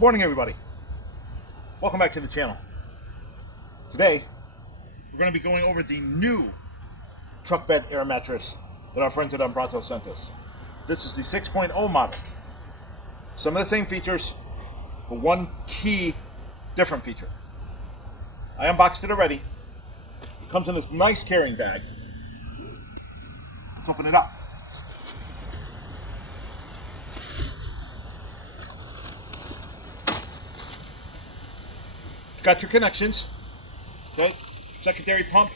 Good morning, everybody. Welcome back to the channel. Today, we're going to be going over the new Truck Bed Air Mattress that our friends at Umbrauto sent us. This is the 6.0 model. Some of the same features, but one key different feature. I unboxed it already. It comes in this nice carrying bag. Let's open it up. Got your connections, okay? Secondary pump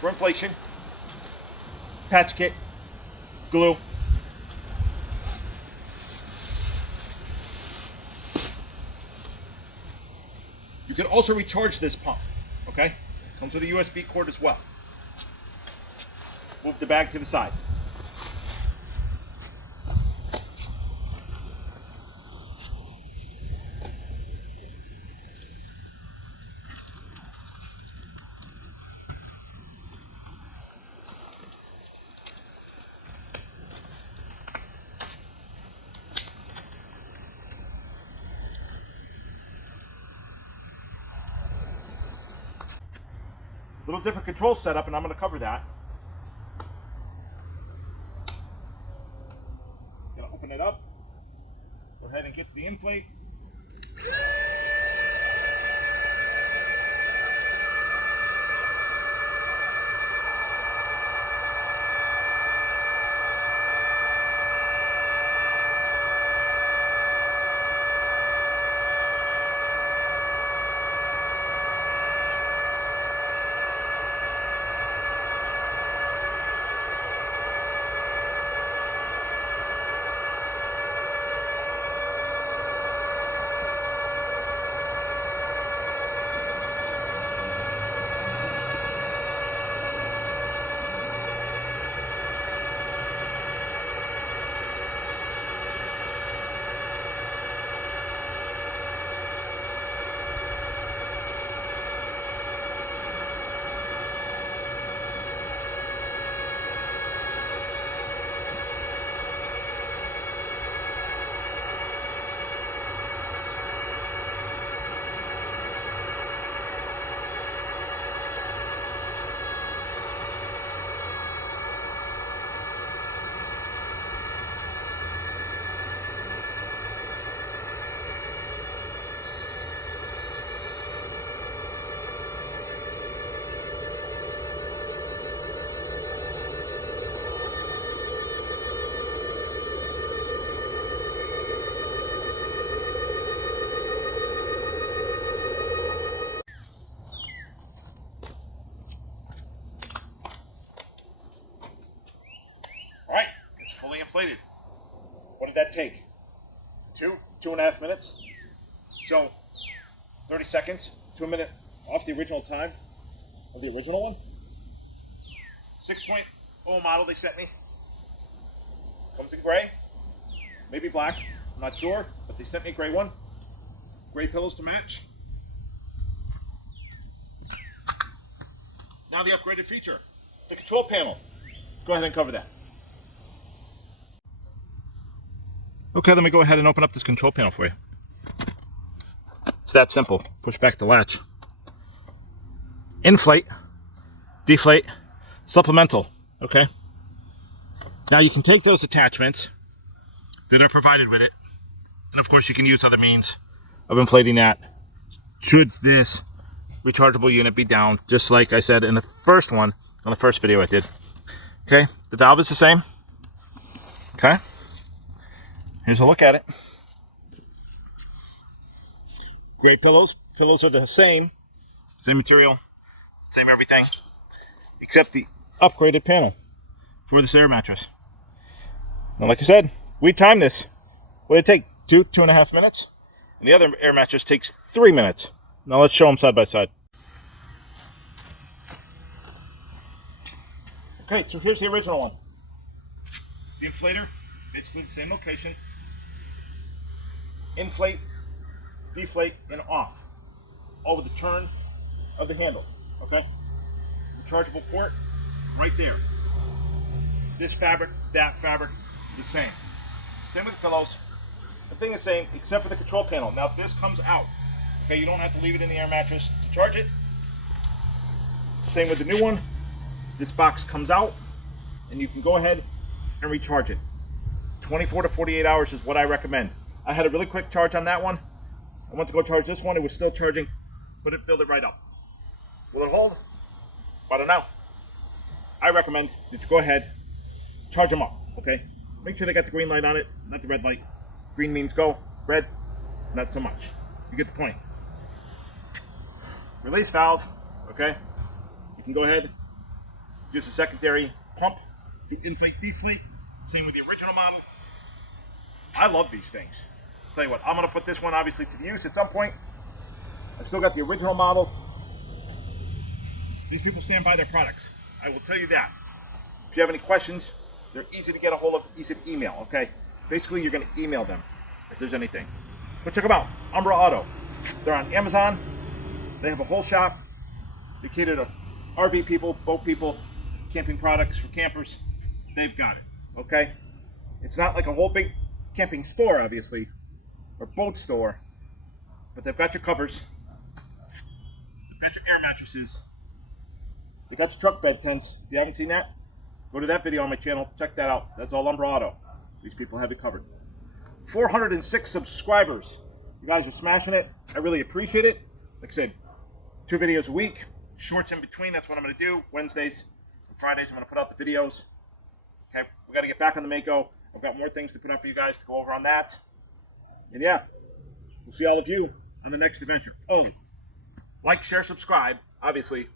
for inflation, patch kit, glue. You can also recharge this pump, okay? Comes with a USB cord as well. Move the bag to the side. Little different control setup, and I'm going to cover that. Gonna open it up. Go ahead and get to the inflate. Alright, it's fully inflated. What did that take? 2.5 minutes? So, 30 seconds to a minute off the original time of the original one. 6.0 model they sent me. Comes in gray, maybe black, I'm not sure, but they sent me a gray one. Gray pillows to match. Now the upgraded feature, the control panel. Go ahead and cover that. Okay, let me go ahead and open up this control panel for you. It's that simple. Push back the latch. Inflate, deflate, supplemental, okay? Now you can take those attachments that are provided with it, and of course you can use other means of inflating that should this rechargeable unit be down, just like I said in the first one, on the first video I did. Okay, the valve is the same. Okay. Here's a look at it. Gray pillows. Pillows are the same. Same material. Same everything. Except the upgraded panel for this air mattress. Now, like I said, we timed this. What did it take? 2.5 minutes? And the other air mattress takes 3 minutes. Now let's show them side by side. Okay, so here's the original one. The inflator, basically the same location. Inflate, deflate, and off. All with the turn of the handle, okay? Rechargeable port, right there. This fabric, that fabric, the same. Same with the pillows, the thing is saying, except for the control panel. Now this comes out. Okay, you don't have to leave it in the air mattress to charge it. Same with the new one. This box comes out, and you can go ahead and recharge it. 24 to 48 hours is what I recommend. I had a really quick charge on that one. I went to go charge this one. It was still charging, but it filled it right up. Will it hold? I don't know. I recommend that you go ahead, charge them up, okay? Make sure they got the green light on it, not the red light. Green means go, red, not so much. You get the point. Release valve, okay? You can go ahead, use a secondary pump to inflate, deflate. Same with the original model. I love these things. Tell you what, I'm gonna put this one obviously to the use at some point. I still got the original model. These people stand by their products. I will tell you that. If you have any questions, they're easy to get a hold of, easy to email, okay? Basically, you're gonna email them if there's anything. But check them out, Umbrauto. They're on Amazon. They have a whole shop. They cater to RV people, boat people, camping products for campers. They've got it, okay? It's not like a whole big camping store, obviously, or boat store, but they've got your covers. They've got your air mattresses. They got your truck bed tents. If you haven't seen that, go to that video on my channel. Check that out. That's all Umbrauto. These people have it covered. 406 subscribers. You guys are smashing it. I really appreciate it. Like I said, 2 videos a week. Shorts in between. That's what I'm going to do. Wednesdays and Fridays, I'm going to put out the videos. Okay, we got to get back on the Mako. I've got more things to put out for you guys to go over on that. And yeah, we'll see all of you on the next adventure. Oh, like, share, subscribe, obviously.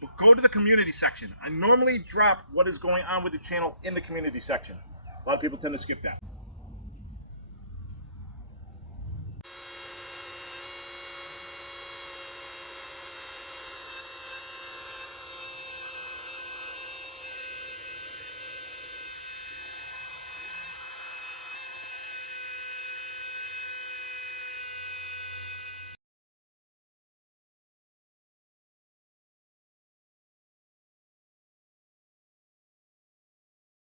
But go to the community section. I normally drop what is going on with the channel in the community section. A lot of people tend to skip that.